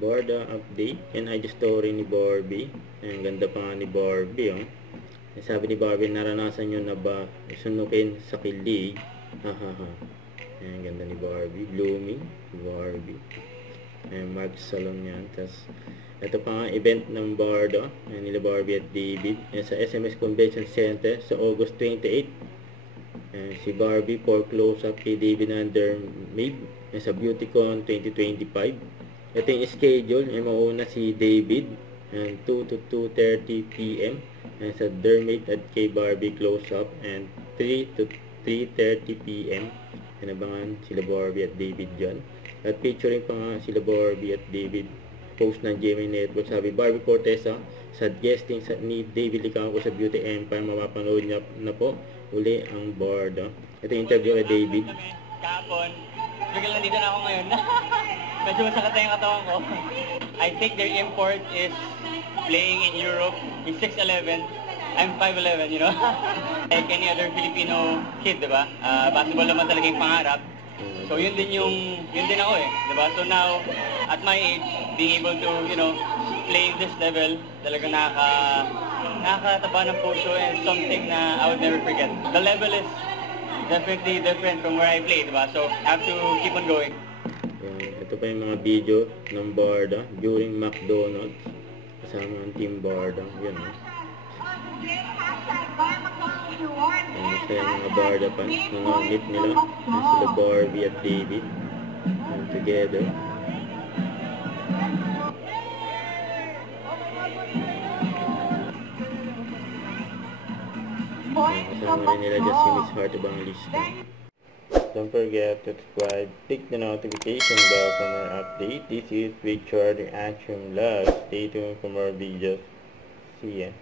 Borda update. Yan ay story ni Barbie. Ang ganda pa nga ni Barbie, oh. Sabi ni Barbie, naranasan nyo na ba sunukin sa kilig? Hahaha. Ang ganda ni Barbie. Blooming. Barbie. Ayan, Mark Salon yan. Tapos, ito pa nga event ng Borda. Ayan, nila Barbie at David. Ayan, sa SMS Convention Center sa August 28. Ayan, si Barbie for close-up kay David under Maid. Ayan, sa BeautyCon 2025. Ito yung schedule. Ay mauna si David. And 2 to 2:30 p.m. And sa Dermaid at kay Barbie close-up. And 3 to 3:30 p.m. Inabangan sila Barbie at David dyan. At featuring pa nga sila Barbie at David. Post ng GMA Network. Sabi Barbie Cortesa sa guesting ni David Licanco sa Beauty Empire. Mapapanood niya na po uli ang Borda. Ito yung interview kay David. Kahapon, bigla nandito na ako ngayon. Medyo masakit na yung katawan ko. I think their import is playing in Europe in 6'11". I'm 5'11", you know? Like any other Filipino kid, diba? Basketball naman talaga yung pangarap. So yun din ako eh, diba? So now, at my age, being able to, you know, play in this level, talaga nakakataba ng puso and something na I would never forget. The level is definitely different from where I play, diba? So I have to keep on going. Ito pa yung mga video ng Borda during McDonald's kasama ang team Borda. Yan o. Ano sa yung mga Borda pa, mga meet nila. Yan sila Barbie at David. And together. Kasama rin nila dyan si Miss Heart Evangelista. Don't forget to subscribe, click the notification bell for more updates. This is Richard Action Vlog. Stay tuned for more videos. See ya.